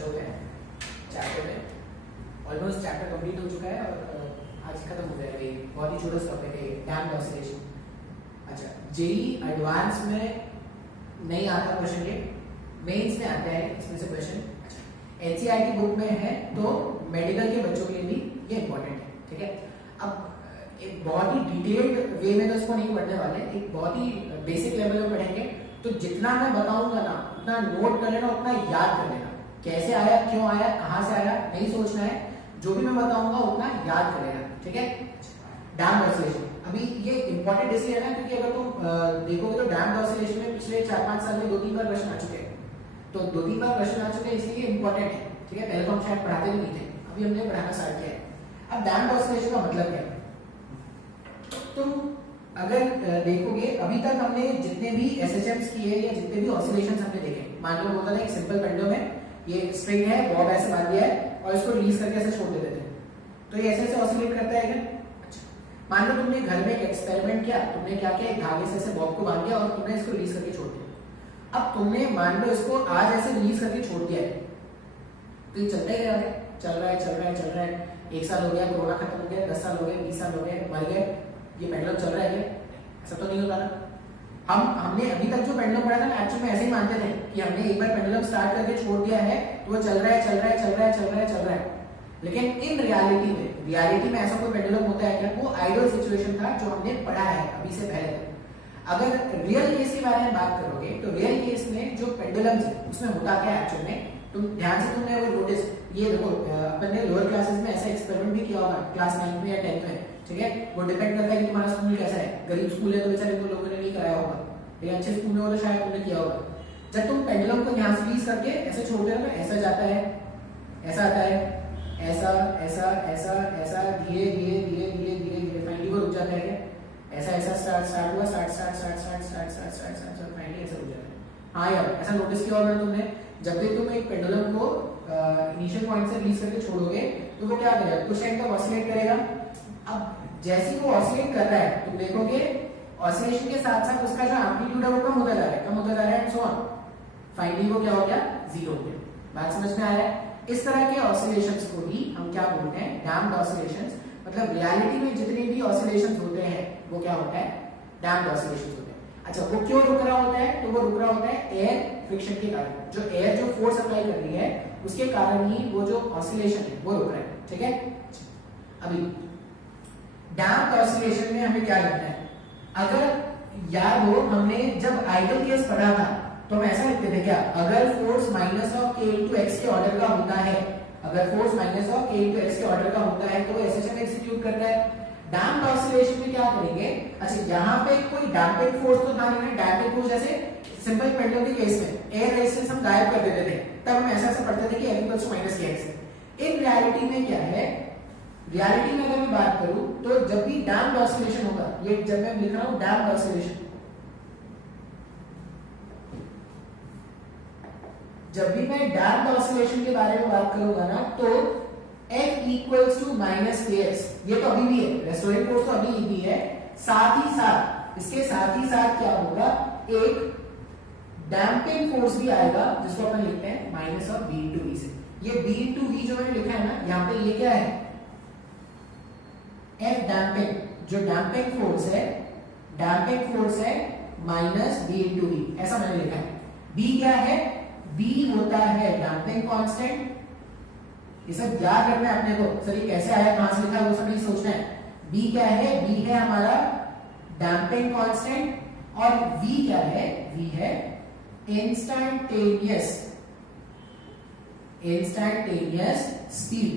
बचा हुआ है चैप्टर में। ऑलमोस्ट चैप्टर कंप्लीट हो चुका है और आज खत्म हो जाएगा। ये बहुत ही छोटा टॉपिक है डैम्प्ड ऑसिलेशन। अच्छा, जेई एडवांस में नहीं आता क्वेश्चन, ये मेंस में आता है इसमें से क्वेश्चन। एनसीईआरटी बुक में है तो मेडिकल के बच्चों के लिए भी ये इंपॉर्टेंट है, ठीक है। अब एक बहुत ही डिटेल्ड वे में तो इसको नहीं पढ़ने वाले, एक बहुत ही बेसिक लेवल में पढ़ेंगे। तो जितना मैं बताऊंगा ना उतना नोट कर लेना, उतना याद कर लेना। कैसे आया, क्यों आया, कहां से आया, नहीं सोचना है। जो भी मैं बताऊंगा उतना याद कर लेना, ठीक है। डैम्प्ड ऑसिलेशन अभी ये इंपॉर्टेंट इसलिए है ना क्योंकि अगर तुम देखोगे तो डैम्प्ड ऑसिलेशन में पिछले 4-5 साल में 2-3 बार क्वेश्चन आ चुके हैं। तो 2-3 बार क्वेश्चन आ चुके हैं इसलिए इंपॉर्टेंट है, ठीक है। पहले तो हम शायद पढ़ाते भी नहीं थे, अभी हमने पढ़ाना स्टार्ट किया है। अब डैम्प्ड ऑसिलेशन का मतलब क्या है? तुम अगर देखोगे अभी तक हमने जितने भी एसएचएम्स किए या जितने भी ऑसिलेशंस हमने देखे, मान लो होता है एक सिंपल पेंडुलम है, ये स्ट्रिंग है, बॉब ऐसे बांध दिया है और इसको रिलीज करके ऐसे छोड़ देते थे, तो ये ऐसे ऐसे ऑसिलेट करता है क्या? अच्छा, मान लो तुमने घर में एक एक्सपेरिमेंट किया, तुमने क्या किया, एक धागे से ऐसे बॉब को बांध दिया और तुमने इसको रिलीज करके छोड़ दिया। अब तुमने मान लो इसको आज ऐसे रिलीज करके छोड़ दिया है, तो ये चलता ही रहेगा, चल रहा है चल रहा है चल रहा है। 1 साल हो गया, कोरोना खत्म हो गया, 10 साल हो गए, 20 साल हो गए, मर गए, ये पेंडुलम चल रहा है क्या? ऐसा तो नहीं होता ना। हमने अभी तक जो पेंडुलम पढ़ा था ना एक्चुअली में ऐसे ही मानते थे कि हमने एक बार पेंडुलम स्टार्ट करके छोड़ दिया है तो वो चल रहा है चल रहा है चल रहा है चल रहा है चल रहा है। लेकिन इन रियलिटी में ऐसा कोई पेंडुलम होता है क्या? वो आइडियल सिचुएशन था जो हमने पढ़ा है अभी से पहले तक। अगर रियल केस के बारे में बात करोगे तो रियल केस में जो पेंडुलम्स है उसमें होता क्या है एक्चुअल में, तुम ध्यान से तुमने वो नोटिस, ये देखो अपन ने लोअर क्लासेस में ऐसा एक्सपेरिमेंट भी किया होगा क्लास 9 में या 10th में, ठीक है। वो डिपेंड करता है कि तुम्हारा स्कूल कैसा है। गरीब स्कूल है तो बेचारे तो लोगों ने नहीं कराया होगा, लेकिन अच्छे स्कूल में हो तो शायद तुमने किया होगा। जब तुम पेंडुलम को यहाँ से रिलीज करके ऐसे छोड़ते हो ना, ऐसा जाता है, ऐसा आता है, ऐसा ऐसा ऐसा ऐसा, धीरे धीरे धीरे धीरे धीरे धीरे फाइनली वो रुक जाता है क्या? ऐसा ऐसा स्टार्ट हुआ, स्टार्ट फाइनली ऐसा रुक जाता है। हाँ यार, ऐसा नोटिस किया होगा तुमने, जब भी तुम एक पेंडुलम को इनिशियल पॉइंट से रिलीज करके छोड़ोगे तो वो क्या करेगा? कुछ टाइम तक ऑसिलेट करेगा। अब जैसे ही वो ऑसिलेट कर रहा है तुम देखोगे ऑसिलेशन के साथ साथ उसका जो एम्पलीट्यूड है वो कम होता जा रहा है, कम होता जा रहा है एंड सो ऑन। फाइनली वो क्या हो गया? 0 हो गया। बात समझ में आ रहा है? इस तरह के ऑसिलेशंस को ही हम क्या बोलते हैं? Damped oscillations. मतलब रियलिटी में जितने भी ऑसिलेशंस होते हैं वो क्या होता है? डैम्प्ड ऑसिलेशंस होते हैं। अच्छा, वो क्यों रुक रहा होता है? तो वो रुक रहा होता है एयर फ्रिक्शन के कारण। जो एयर जो फोर्स अप्लाई कर रही है उसके कारण ही वो जो ऑसिलेशन है वो रुक रहा है, ठीक है। अभी डैम्प्ड ऑसिलेशन में हमें क्या लिखना है? अगर याद हो हमने जब आइडियल केस पढ़ा था तो हम ऐसा लिखते थे क्या? अगर force minus of k into x के ऑर्डर का होता है, अगर force minus of k into x के ऑर्डर का होता है तो वो एसएचएम एग्जीक्यूट करता है। डैम्प्ड ऑसिलेशन में क्या करेंगे? अच्छा, यहाँ पे कोई डैम्पिंग फोर्स तो था नहीं। डैम्पिंग फोर्स जैसे सिंपल पेंडुलम के केस में एयर रेजिस्टेंस हम गायब कर देते थे, तब हम ऐसा पढ़ते थे कि F = -kx। इन रियलिटी में क्या है? रियलिटी में अगर मैं बात करूं तो जब भी डैम्प्ड ऑसिलेशन होगा, ये जब मैं लिख रहा हूं डैम्प्ड ऑसिलेशन, जब भी मैं डैम्प्ड ऑसिलेशन के बारे में बात करूंगा ना तो F = -kx, ये तो अभी भी है, रेस्टोरेंट फोर्स तो अभी भी है। साथ ही साथ इसके साथ ही साथ क्या होगा? एक डैम्पिंग फोर्स भी आएगा जिसको अपन लिखते हैं -b/v से। ये b/v जो मैंने लिखा है ना यहाँ पे, ये क्या है? F डैम्पिंग, जो डैम्पिंग फोर्स है -b/v, ऐसा मैंने लिखा है। b क्या है? b होता है डैम्पिंग कांस्टेंट। ये सब याद रखना है अपने को। सर ये कैसे आया, कहां से लिखा है, वो सब नहीं सोचना है। b क्या है? b है हमारा डैम्पिंग कांस्टेंट और v क्या है? v है इंस्टैंटेनियस स्पीड।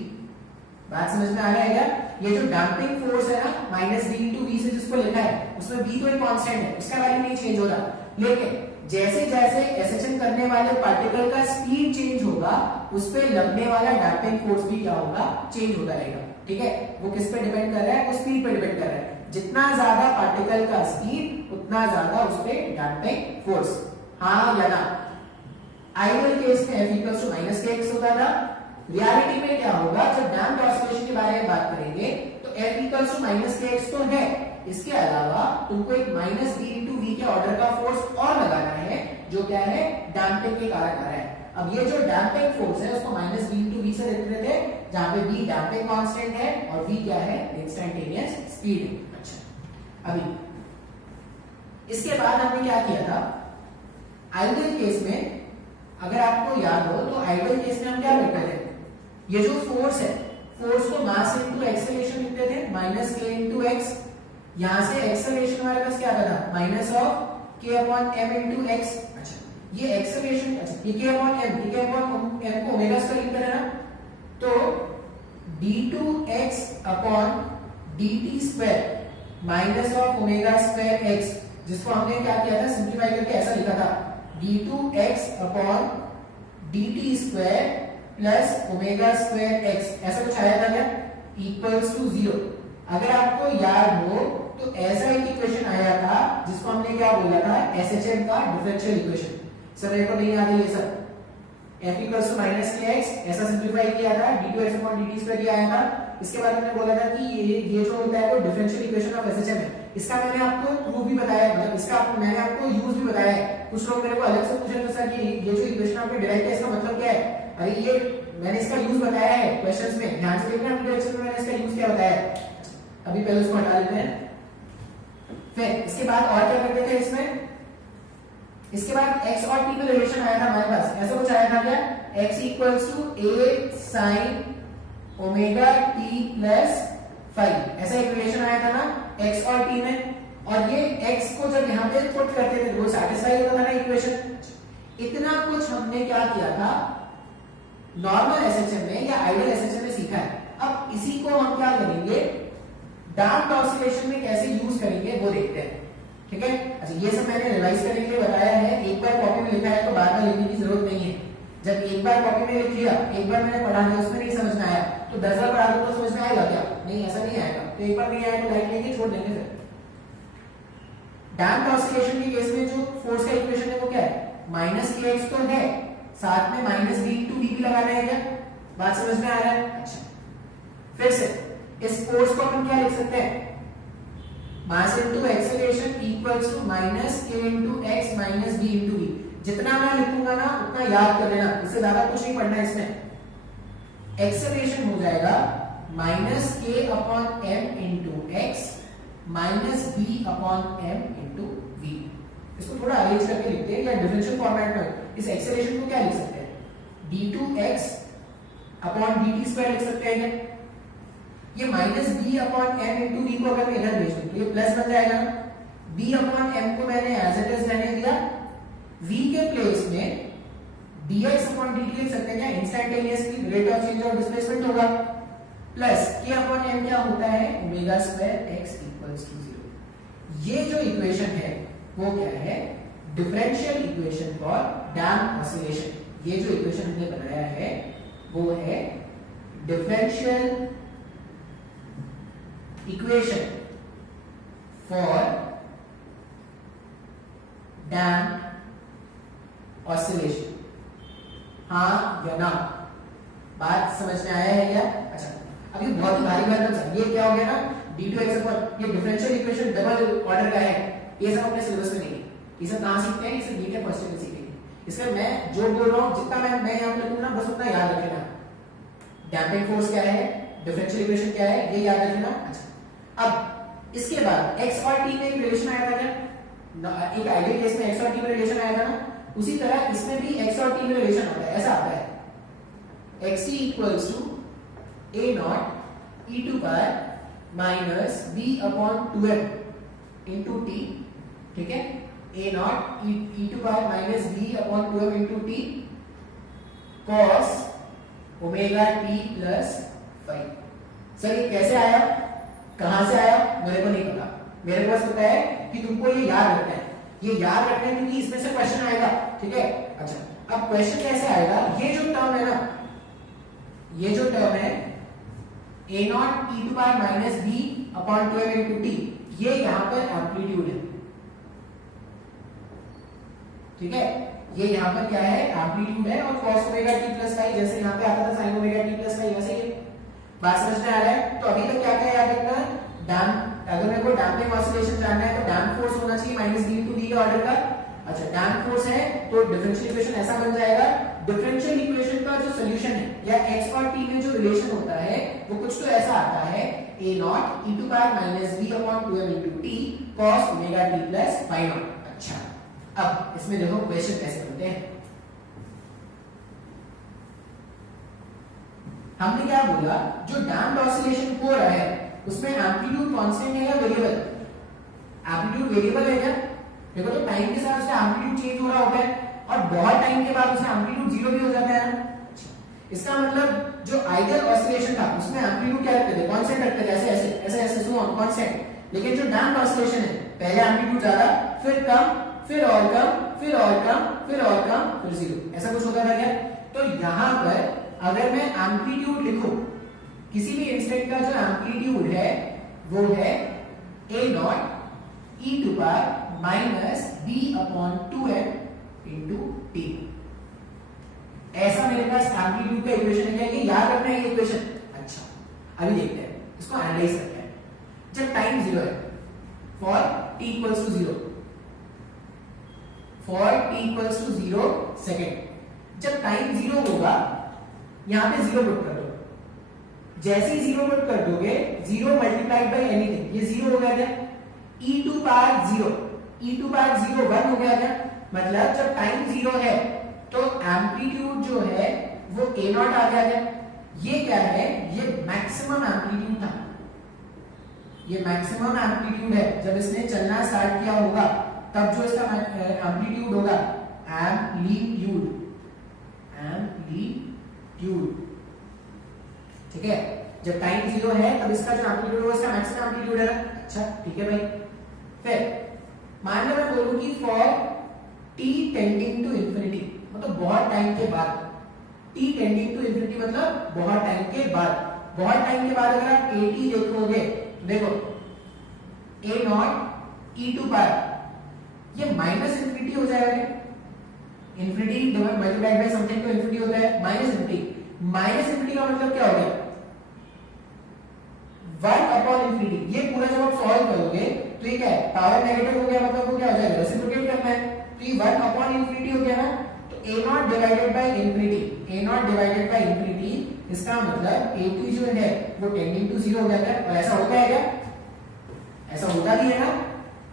बात समझ में आ रहा है क्या? ये जो डैम्पिंग फोर्स है ना -b/v से जिसको लिखा है उसमें b तो एक कांस्टेंट है, उसका वैल्यू नहीं चेंज हो रहा। लेकिन जैसे जैसे एसएचएम करने वाले पार्टिकल का स्पीड चेंज होगा उस पे लगने वाला डैम्पिंग फोर्स भी क्या होगा? चेंज होता रहेगा, ठीक है। वो किस पे डिपेंड कर रहा है? वो स्पीड पे डिपेंड कर रहा है। जितना ज्यादा पार्टिकल का स्पीड उतना ज्यादा उस पे डैम्पिंग फोर्स। हाँ या ना? आइडियल केस में F = -kx होता था। रियलिटी में क्या होगा? जब डैम्प्ड ऑसिलेशन के बारे में बात करेंगे तो F = -kx तो है, इसके अलावा तुमको एक -b/v के ऑर्डर का फोर्स और लगाना है जो क्या है? डैम्पिंग के कारण आ रहा है। अब ये जो डैम्पिंग फोर्स है उसको माइनस बी इंटू वी से लिख रहे थे, जहां पे बी डैम्पिंग कांस्टेंट है और वी क्या है, इंस्टेंटेनियस स्पीड है। अच्छा, अभी इसके बाद हमने क्या किया था, आइडियल केस में अगर आपको याद हो तो आइडियल केस में हम क्या करते थे, ये जो फोर्स है, फोर्स को मास इनटू एक्सेलरेशन लिखते थे, माइनस के इनटू एक्स। यहां से एक्सेलरेशन हमारे पास क्या था, माइनस ऑफ के अपॉन एम इनटू एक्स। अच्छा, ये एक्सेलरेशन, अच्छा ये के अपॉन एम, ये के अपॉन एम को ओमेगा स्क्वायर लिखते हैं ना, तो d2x upon dt square minus of omega square x, जिसको हमने क्या किया था, सिंपलीफाई करके ऐसा लिखा था, d2x upon dt square plus omega square x, ऐसा कुछ आया था क्या, इक्वल्स टू 0। अगर आपको याद हो तो ऐसा एक इक्वेशन आया था जिसको हमने क्या बोला था, SHM का डिफरेंशियल इक्वेशन। सर मेरे को नहीं याद है ये सब, f इक्वल्स टू माइनस के एक्स, ऐसा सिंपलीफाई किया था, d2x अपॉन dt स्क्वायर ये आया था। इसके बाद हमने बोला था कि ये जो होता है वो डिफरेंशियल इक्वेशन ऑफ SHM है। इसका मैंने आपको प्रूफ भी बताया है, मतलब इसका मैंने आपको यूज भी बताया है। कुछ लोग मेरे को अलग से पूछ रहे थे सर कि ये जो इक्वेशन आपने डिराइव किया इसका मतलब क्या है, अरे ये मैंने इसका यूज बताया है क्वेश्चंस में, ध्यान से देखना वीडियो लेक्चर में मैंने इसका यूज क्या बताया है। अभी पहले उसको हटा लेते हैं, फिर इसके बाद और क्या करते थे इसमें, इसके बाद x और t में रिलेशन आया था हमारे पास, ऐसा कुछ आया था क्या, x equals to a sin omega t plus five, ऐसा एक रिलेशन आया था ना x और t में। और ये x को जब यहाँ पे पुट करते थे तो वो सैटिस्फाई होता था ना इक्वेशन। इतना कुछ हमने क्या किया था, नॉर्मल एसएचएम में या आइडियल एसएचएम में सीखा है। अब इसी को हम क्या करेंगे, डैम्प्ड ऑसिलेशन में कैसे यूज करेंगे वो देखते हैं, ठीक है। अच्छा, ये सब मैंने रिवाइज करने के लिए बताया है, एक बार कॉपी में लिखा है तो बार बार लिखने की जरूरत नहीं है। जब एक बार कॉपी में लिख लिया, एक बार मैंने पढ़ा दिया, उसमें नहीं समझ में आया तो 10 बार पढ़ा दो तो समझ में आएगा क्या, नहीं ऐसा नहीं आएगा। तो एक बार नहीं आया तो लाइट लेके छोड़ देंगे। फिर डैम्प्ड ऑसिलेशन के केस में जो फोर्स का इक्वेशन है वो क्या है, माइनस के एक्स तो है, साथ में माइनस बी इंटू वी भी लगाना है क्या, बात समझ में आ रहा है। अच्छा, फिर से इस फोर्स को हम क्या लिख सकते हैं, mass into acceleration equals to minus k into x minus b into v. जितना मैं लिखूंगा ना उतना याद कर लेना, इससे ज्यादा कुछ नहीं पढ़ना इसमें। एक्सेलरेशन हो जाएगा माइनस के upon M into X minus B upon M into V. इसको थोड़ा अरेंज करके लिखते हैं या डिफरेंशियल फॉर्मेट में इस एक्सेलरेशन को क्या लिख सकते हैं, d2x अपॉन dt स्क्वायर लिख सकते हैं। ये minus B upon M into V को अगर मैं इधर भेज दूं तो ये प्लस बन जाएगा। b अपॉन एम को मैंने एज इट इज रहने दिया, v के प्लेस में dx अपॉन dt लिख सकते हैं क्या, इंस्टेंटेनियसली रेट ऑफ चेंज और डिस्प्लेसमेंट होगा, प्लस k अपॉन m क्या होता है, omega square x equals to 0। ये जो इक्वेशन है वो क्या है, differential equation for damped oscillation. ये जो इक्वेशन हमने बनाया है वो है differential equation for damped oscillation. हाँ या ना, बात समझ में आया है क्या। अच्छा, अभी बहुत ही भारी बात है, ये क्या हो गया ना, d2x पर ये डिफरेंशियल इक्वेशन डबल ऑर्डर का है, ये सब अपने सिलेबस में नहीं है। ये सब कहां सीखते हैं, इसे नीट फर्स्ट में सीखेंगे। इसलिए मैं जो बोल रहा हूं जितना मैं यहाँ पे लिखूंगा बस उतना याद रखना। डैम्पिंग फोर्स क्या है, डिफरेंशियल इक्वेशन क्या है, ये याद रखना। अच्छा, अब इसके बाद x और t में एक रिलेशन आया था क्या, एक आइडियल केस में x और t में रिलेशन आया था ना, उसी तरह इसमें भी x और t में रिलेशन आता है। ऐसा आता है xt equals to a naught e to power minus b upon 2m into t, ठीक है, a naught e to power minus b upon 2m into t cos omega t plus 5। Sir ये कैसे आया, कहां से आया, मेरे को नहीं पता, मेरे पास पता है कि तुमको ये याद रखना है, ये याद रखना है क्योंकि इसमें से क्वेश्चन आएगा, ठीक है। अच्छा, अब क्वेश्चन कैसे आएगा, ये जो टर्म है ना, ये जो टर्म है a naught e to power minus b upon 12 into t, ये यहां पर एम्पलीट्यूड है, ठीक है, ये यहां पर क्या है, एम्पलीट्यूड है। और cos ओमेगा t प्लस 5 जैसे यहां पे आता था sin ओमेगा t प्लस 5, वैसे ये बात समझ में आ रहा है। तो अभी तक क्या क्या याद रखना है, डैम्प, अगर मेरे को डैम्पिंग ऑसिलेशन जानना है तो डैम्प फोर्स होना चाहिए माइनस b इंटू v के ऑर्डर का, अच्छा डैम्प फोर्स है तो डिफरेंशियल इक्वेशन ऐसा बन जाएगा, डिफरेंशियल इक्वेशन का जो सॉल्यूशन है या x और t में जो रिलेशन होता है वो कुछ तो ऐसा आता है a naught e to power minus b upon 2m into t cos omega t plus y naught. अच्छा अब इसमें देखो क्वेश्चन कैसे बनते हैं। हमने क्या बोला, जो डैम्प्ड ऑसिलेशन हो रहा है उसमें एम्पलीट्यूड कांस्टेंट है या वेरिएबल? एम्पलीट्यूड वेरिएबल है क्या? देखो तो टाइम के साथ उसका एम्पलीट्यूड चेंज हो रहा होता है और बहुत टाइम के बाद उसका एम्पलीट्यूड जीरो भी हो जाता है ना। इसका मतलब जो आइडियल ऑसिलेशन था उसमें एम्पलीट्यूड क्या रखते थे, कांस्टेंट रखते थे, ऐसे ऐसे ऐसे ऐसे सो ऑन कांस्टेंट। लेकिन जो डैम्प्ड ऑसिलेशन है पहले एम्पलीट्यूड ज्यादा, फिर कम, फिर और कम, फिर और कम, फिर और कम, फिर जीरो, ऐसा कुछ होता था क्या? तो यहां पर अगर मैं एम्पलीट्यूड लिखूं, किसी भी इंस्टेंट का जो एम्पलीट्यूड है वो है a naught e to power minus b upon 2m into t। ऐसा मेरे पास एम्पलीट्यूड का इक्वेशन है क्या? ये याद रखना है ये इक्वेशन। अच्छा अभी देखते हैं, इसको एनालाइज करते हैं। जब टाइम जीरो है, for t equals to zero, for t equals to 0 second, जब टाइम जीरो होगा यहां पे जीरो पुट कर दो। जैसे ही जीरो पुट कर दोगे, जीरो मल्टीप्लाइड बाय एनीथिंग, ये जीरो हो गया क्या? e to power zero, e to power zero 1 हो गया क्या? मतलब जब टाइम जीरो है तो एम्पलीट्यूड जो है वो a नॉट आ गया क्या? ये क्या है? ये मैक्सिमम एम्पलीट्यूड था, ये मैक्सिमम एम्पलीट्यूड है। जब इसने चलना स्टार्ट किया होगा तब जो इसका एम्पलीट्यूड होगा, एम्पलीट्यूड, एम्पलीट्यूड, ठीक है। जब टाइम जीरो है तब इसका जो एम्पलीट्यूड होगा इसका मैक्सिमम एम्पलीट्यूड है ना। अच्छा ठीक है भाई। फिर मान लो मैं बोलूं कि for t tending to infinity, मतलब बहुत टाइम के बाद, t टेंडिंग टू इंफिनिटी मतलब बहुत टाइम के बाद। बहुत टाइम के बाद अगर आप at देखोगे, देखो a naught e to power, ये माइनस इंफिनिटी हो जाएगा। इंफिनिटी मल्टीप्लाइड बाय समथिंग तो इंफिनिटी होता है, माइनस इंफिनिटी। माइनस इंफिनिटी का मतलब क्या हो गया? 1 अपॉन इंफिनिटी। ये पूरा जब आप सॉल्व करोगे तो ये क्या है? पावर नेगेटिव हो गया, मतलब वो क्या हो जाएगा? रेसिप्रोकेट करना है, तो ये 1 अपॉन इंफिनिटी हो गया ना। तो a not divided by infinity, a not divided by infinity, इसका मतलब a2 जो है वो टेंडिंग टू 0 हो गया। और ऐसा होता है क्या? ऐसा होता भी है ना।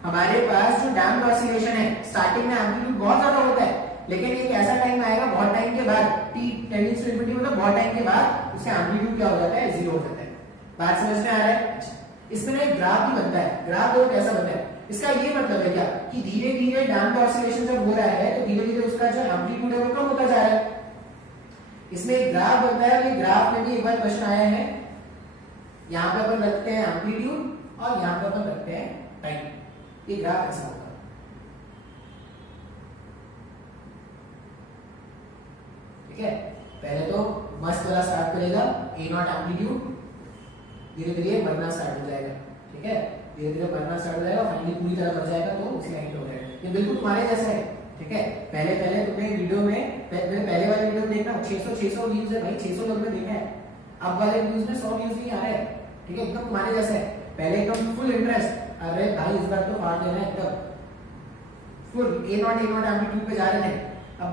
हमारे पास जो डैम्प्ड ऑसिलेशन है स्टार्टिंग में एम्पलीट्यूड बहुत ज्यादा होता है, लेकिन एक ऐसा टाइम आएगा बहुत टाइम के बाद, t टेंडिंग टू इंफिनिटी मतलब बहुत टाइम के बाद उसका एम्पलीट्यूड क्या हो जाता है? 0 हो जाता है। बात समझ में आ रहा है? अच्छा, इसमें ना एक ग्राफ भी बनता है। ग्राफ देखो कैसा बनता है। इसका ये मतलब है क्या कि धीरे धीरे डैम्प्ड ऑसिलेशन जब हो रहा है तो धीरे धीरे उसका जो एम्पलीट्यूड है वो कम होता जा रहा है। इसमें एक ग्राफ बनता है, ये ग्राफ में भी एक बार क्वेश्चन आया है। यहाँ पे अपन रखते हैं एम्पलीट्यूड और यहाँ पे अपन रखते हैं टाइम। ये ग्राफ ऐसा होगा, ठीक है। पहले तो मस्त वाला स्टार्ट करेगा, a नॉट एम्पलीट्यूड, धीरे धीरे बढ़ना स्टार्ट हो जाएगा, ठीक है। धीरे धीरे बढ़ना स्टार्ट हो जाएगा, फाइनली पूरी तरह बढ़ जाएगा तो उसका एंड हो जाएगा। ये बिल्कुल तुम्हारे जैसा है, ठीक है। पहले पहले तुमने वीडियो में पहले वाले वीडियो में देखना 600 व्यूज है भाई, 600 लोगों ने देखा है। अब वाले व्यूज में 100 व्यूज नहीं आ रहे, ठीक है। एकदम तुम्हारे जैसा है। पहले एकदम फुल इंटरेस्ट, अरे भाई इस बार तो फाड़ देना है एकदम फुल, a नॉट एम्पलीट्यूड पे जा रहे थे। अब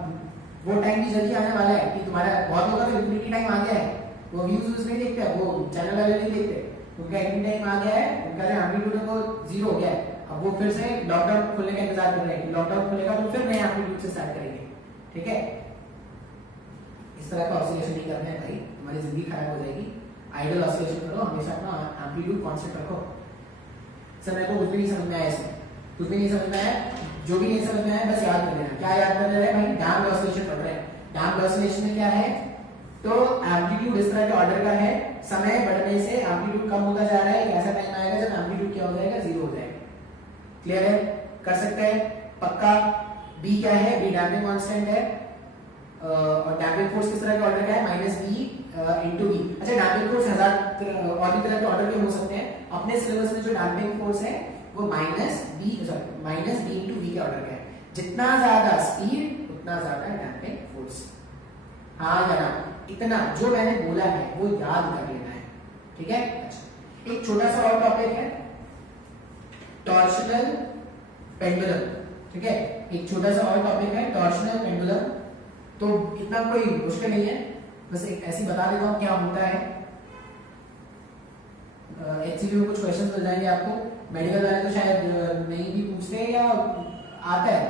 वो टाइम भी जल्दी आने वाला है कि तुम्हारा बहुत लोगों का इंफिनिटी टाइम आ गया है, वो व्यूज नहीं देखते, वो चैनल वाले नहीं देखते, उनका इंफिनिटी टाइम आ गया है, उनका जो एम्पलीट्यूड है वो 0 हो गया है। अब वो फिर से लॉकडाउन खुलने का इंतजार कर रहे हैं कि लॉकडाउन खुलेगा तो फिर नए एम्पलीट्यूड से स्टार्ट करेंगे, ठीक है। इस तरह का ऑसिलेशन नहीं करना है भाई, तुम्हारी जिंदगी खराब हो जाएगी। आइडियल ऑसिलेशन करो, हमेशा अपना एम्पलीट्यूड कांस्टेंट रखो। सर मेरे को कुछ भी नहीं समझ में आया, इसमें कुछ भी नहीं समझ में आया, जो भी नहीं समझ में आया बस याद कर लेना। क्या याद कर रहे हैं भाई? डैम्प्ड ऑसिलेशन पढ़ रहे हैं। डैम्प्ड ऑसिलेशन में क्या है? तो एम्पलीट्यूड इस तरह के ऑर्डर का है, समय बढ़ने से एम्पलीट्यूड कम होता जा रहा है। एक ऐसा टाइम आएगा जब एम्पलीट्यूड क्या हो जाएगा? 0 हो जाएगा। क्लियर है? कर सकते हैं पक्का। b क्या है? b डैम्पिंग कांस्टेंट है और डैम्पिंग फोर्स किस तरह के ऑर्डर का है? -b into v। अच्छा, डैम्पिंग फोर्स हजार और भी तरह के ऑर्डर के हो सकते हैं। अपने सिलेबस में जो डैम्पिंग फोर्स है वो -b इनटू v के ऑर्डर का है। जितना ज्यादा स्पीड उतना ज्यादा डैम्पिंग फोर्स। हाँ या ना? इतना जो मैंने बोला है वो याद कर लेना है, ठीक है। अच्छा, एक छोटा सा और टॉपिक है टॉर्शनल पेंडुलम, ठीक है, एक छोटा सा और टॉपिक है टॉर्शनल पेंडुलम। तो इतना कोई मुश्किल नहीं है, बस एक ऐसी बता देता हूँ क्या होता है। एचसीक्यू में कुछ क्वेश्चंस मिल जाएंगे आपको, मेडिकल वाले तो शायद नहीं भी पूछते या आता है।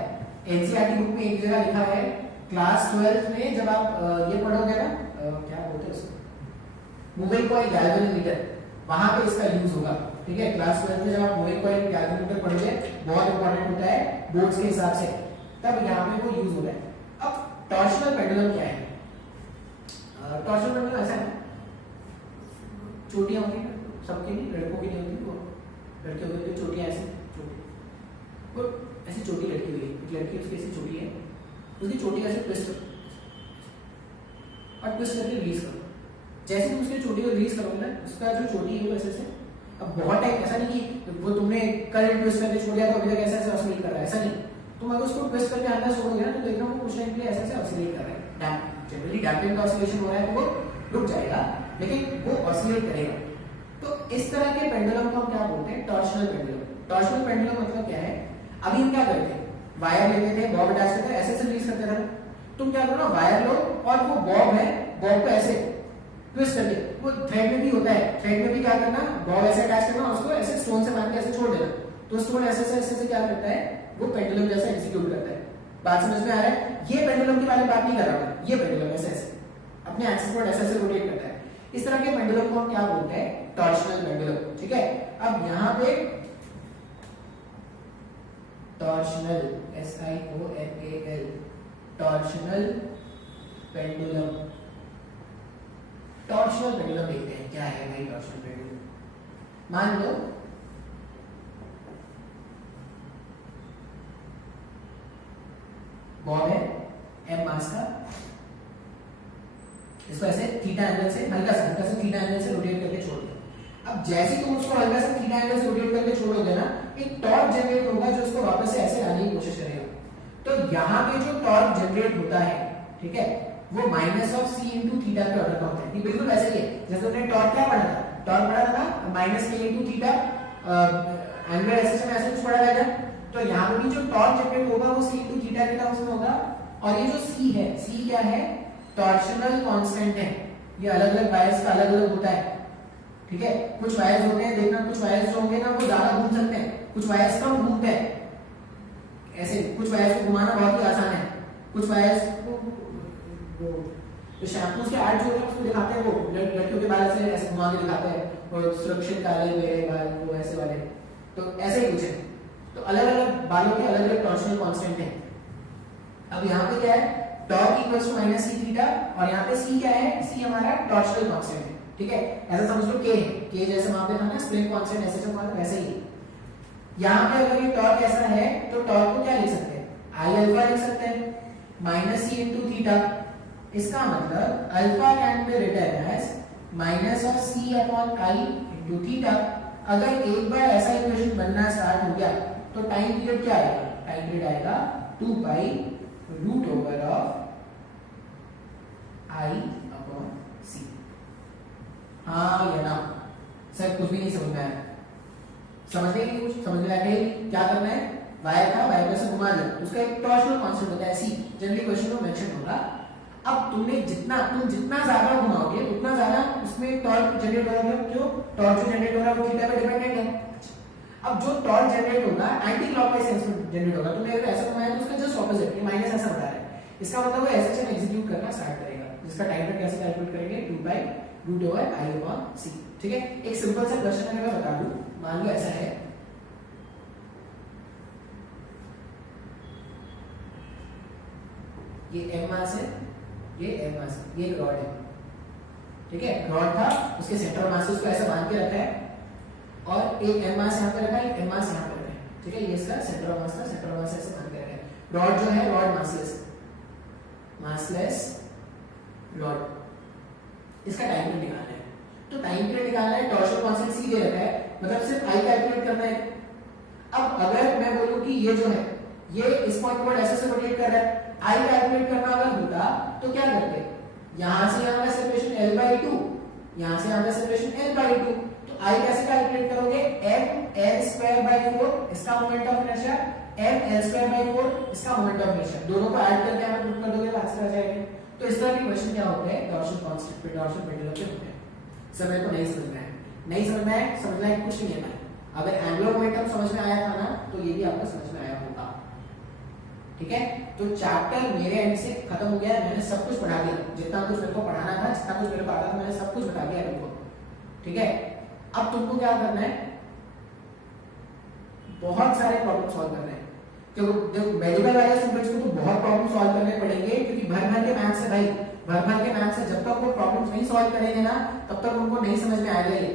एनसीईआरटी बुक में एक जगह लिखा है क्लास 12th में जब आप ये पढ़ोगे ना, क्या बोलते हैं उसको, मूविंग कॉइल गैल्वेनोमीटर, वहां पे इसका यूज होगा। ठीक है, क्लास 12th में जब आप मूविंग कॉइल गैल्वेनोमीटर पढ़ोगे, बहुत इंपॉर्टेंट होता है बोर्ड्स के हिसाब से, तब यहाँ पे वो यूज होगा। अब टॉर्शनल पेंडुलम क्या है? टॉर्शनल पेंडुलम ऐसा है, चोटियां होती है सबके नहीं, लड़कों की नहीं होती, वो लड़कियों की चोटियां ऐसी चोटी, वो ऐसी चोटी लटकी हुई है, एक लड़की उसकी ऐसी चोटी है, उसकी चोटी ऐसे ट्विस्ट करो और ट्विस्ट करके रिलीज करो। जैसे तुम उसकी चोटी को रिलीज करोगे ना, उसका जो चोटी है वो ऐसे से, अब बहुत टाइम ऐसा नहीं कि वो तुमने कल ट्विस्ट करके छोड़ दिया तो अभी तक ऐसे ऐसे ऑसिलेट कर रहा है, ऐसा नहीं। तुम अगर उसको ट्विस्ट करके अंदर छोड़ोगे ना, तो देखना वो कुछ टाइम के लिए ऐसे ऐसे ऑसिलेट कर रहा है। जनरली डैम्पिंग का ऑसिलेशन हो रहा है तो वो रुक जाएगा, लेकिन वो ऑसिलेट करेगा। तो इस तरह के पेंडुलम को हम क्या बोलते हैं? Torsional pendulum. टॉर्शनल पेंडुलम मतलब क्या है? अभी हम क्या करते हैं, वायर लेते थे, बॉब अटैच करते थे, ऐसे ऐसे रिलीज करते थे। तुम क्या करो ना, वायर लो और वो बॉब है, बॉब को ऐसे ट्विस्ट करके, वो थ्रेड में भी होता है, थ्रेड में भी क्या करना, बॉब ऐसे अटैच करना, उसको ऐसे स्टोन से बांध के ऐसे छोड़ देना, तो स्टोन ऐसे ऐसे क्या करता है, वो पेंडुलम जैसा एग्जीक्यूट करता है। बात समझ में आ रहा है? ये पेंडुलम के बारे में बात नहीं कर रहा हूं, ये पेंडुलम ऐसे ऐसे अपने एक्सिस पर ऐसे ऐसे रोटेट करता है। इस तरह के पेंडुलम को हम क्या बोलते हैं? Torsional pendulum. ठीक है, अब यहां पे torsional, SIONAL, torsional pendulum. Torsional pendulum देखते हैं क्या है भाई टॉर्शनल पेंडुलम। मान लो बॉब है m मास का, इसको ऐसे थीटा एंगल से हल्का सा थीटा एंगल से रोटेट करके छोड़ दो। अब जैसे तुम उसको हल्का सा थीटा एंगल से रोटेट करके छोड़ोगे ना, एक टॉर्क जनरेट होगा जो उसको वापस से ऐसे लाने की कोशिश करेगा। तो यहाँ पे जो टॉर्क जनरेट होता है, ठीक है, वो minus of c into theta के ऑर्डर का होता है। ये बिल्कुल वैसे ही है जैसे तुमने टॉर्क क्या पढ़ा था, टॉर्क पढ़ा था minus k into theta, angular acceleration ऐसे कुछ पढ़ा जाएगा। तो यहाँ पे भी जो टॉर्क जनरेट होगा वो c इंटू थीटा के टर्म्स में होगा। और ये जो c है, c क्या है? टॉर्शनल कांस्टेंट है। ये अलग अलग वायर्स का अलग अलग होता है। ठीक है, कुछ वायर्स होते हैं, देखना कुछ वायर्स जो होंगे ना वो ज्यादा घूम सकते हैं, कुछ वायर्स कम घूमते हैं। ऐसे कुछ वायर्स को घुमाना बहुत ही आसान है, कुछ वायर्स को जो शैम्पूस के ऐड जो होते हैं उसको दिखाते हैं, वो लड़कियों के बाल से ऐसे घुमा के दिखाते हैं, और सुरक्षित काले मेरे बाल, वो ऐसे वाले, तो ऐसे ही कुछ है। तो अलग अलग बालों के अलग अलग टॉर्शनल कांस्टेंट है। अब यहाँ पे क्या है? Torque equals to minus c theta, और यहाँ पे c क्या है? c हमारा टॉर्शनल कांस्टेंट है। ठीक है, ऐसा समझ लो k है, k जैसे वहां पे था ना स्प्रिंग कांस्टेंट, ऐसे जो था वैसे ही यहाँ पे अगर ये टॉर्क ऐसा है तो टॉर्क को क्या लिख सकते हैं? i अल्फा लिख सकते हैं माइनस c इंटू थीटा। इसका मतलब alpha can be written as minus of c upon i into theta. अगर एक बार ऐसा इक्वेशन बनना स्टार्ट हो गया तो टाइम पीरियड क्या आएगा? टाइम पीरियड आएगा 2 pi root over of i upon c। हाँ या ना? सर कुछ भी नहीं समझ में आया, समझने के लिए कुछ समझ में आया? क्या करना है? वायर का वायर से घुमा लो, उसका एक टॉर्शनल कांस्टेंट होता है c, जनरली क्वेश्चन में मेंशन होगा। अब तुम जितना ज्यादा घुमाओगे उतना ज्यादा उसमें टॉर्क जनरेट होगा। क्यों? टॉर्क जो जनरेट हो रहा है वो थीटा पे डिपेंडेंट है। अब जो टॉर्क जनरेट होगा एंटी क्लॉकवाइज सेंस में जनरेट होगा। तुमने अगर ऐसा घुमाया तो उसका जस्ट ऑपोजिट, ये माइनस ऐसा बता रहा है। इसका मतलब वो ऐसे एग्जीक्यूट करना स्टार्ट करेगा, जिसका टाइम पीरियड कैसे कैलकुलेट करेंगे? 2 pi root over i upon c। ठीक है, एक सिंपल सा क्वेश्चन अगर मैं बता दूं, मान लो ऐसा है, ये m मास है, ये m मास है, ये एक रॉड है। ठीक है, रॉड था, उसके सेंटर मास उसको ऐसा बांध के रखा है, और एक m मास यहाँ पे रखा है, एक m मास यहाँ पे रखा है। ठीक है, ये इसका सेंटर मास था, सेंटर मास ऐसे बांध के रखा है। रॉड जो है, रॉड मासलेस रॉड, इसका टाइम पीरियड निकालना है। तो टाइम पीरियड निकालना है, टॉर्शनल कांस्टेंट c दे रखा है, मतलब सिर्फ i कैलकुलेट करना है। अब अगर मैं बोलूं कि ये जो है ये इस पॉइंट पर ऐसे से रोटेट कर रहा है, i कैलकुलेट करना अगर होता तो क्या करते? यहां से यहां का सेपरेशन l/2, यहां से यहां का सेपरेशन l/2। तो i कैसे कैलकुलेट करोगे? m l² by 4, इसका moment of inertia m l square by 4 इसका मोमेंट ऑफ इनर्शिया, दोनों को ऐड करके आप पुट कर दोगे तो आंसर आ जाएगा। तो इस तरह के क्वेश्चन क्या होते हैं, टॉर्शन कांस्टेंट पे टॉर्शन पेंडुलम पे होते हैं। सर मेरे को नहीं समझ में आया, नहीं समझ में आया, समझना है कुछ नहीं है भाई। अगर एंगुलर मोमेंटम समझ में आया था ना तो ये भी आपको समझ में आया होगा। ठीक है, तो चैप्टर मेरे एंड से खत्म हो गया, मैंने सब कुछ पढ़ा दिया, जितना कुछ मेरे को पढ़ाना था, जितना कुछ मेरे को आता था, मैंने सब कुछ बता दिया तुमको। ठीक है, अब तुमको क्या करना है, बहुत सारे प्रॉब्लम सॉल्व करने हैं। क्योंकि मेडिकल वाले स्टूडेंट्स को तो बहुत प्रॉब्लम सॉल्व करने पड़ेंगे, क्योंकि भर भर के मैथ्स है भाई, भर भर के मैथ्स है। जब तक वो प्रॉब्लम्स नहीं सॉल्व करेंगे ना तब तक उनको नहीं समझ में आएगा ये।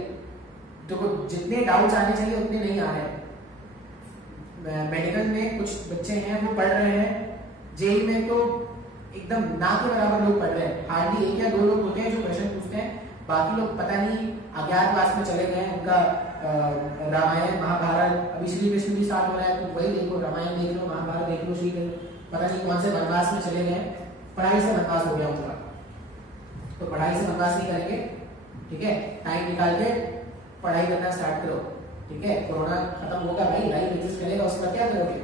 देखो जितने डाउट्स आने चाहिए उतने नहीं आ रहे। मेडिकल में कुछ बच्चे हैं वो पढ़ रहे हैं, जेई में तो एकदम ना के बराबर लोग पढ़ रहे हैं, हार्डली 1 या 2 लोग होते हैं जो क्वेश्चन पूछते हैं, बाकी लोग पता नहीं अज्ञात क्लास में चले गए हैं। उनका रामायण महाभारत, अभी श्री कृष्ण भी स्टार्ट हो रहा है तो वही देखो, रामायण देख लो, महाभारत देख लो, श्री पता नहीं कौन से वनवास में चले गए, पढ़ाई से वनवास हो गया उनका। तो पढ़ाई से वनवास नहीं करेंगे, ठीक है, टाइम निकाल के पढ़ाई करना स्टार्ट करो। ठीक है, कोरोना खत्म होगा भाई, लाइफ एग्जिस्ट करेगा, उसका क्या करोगे।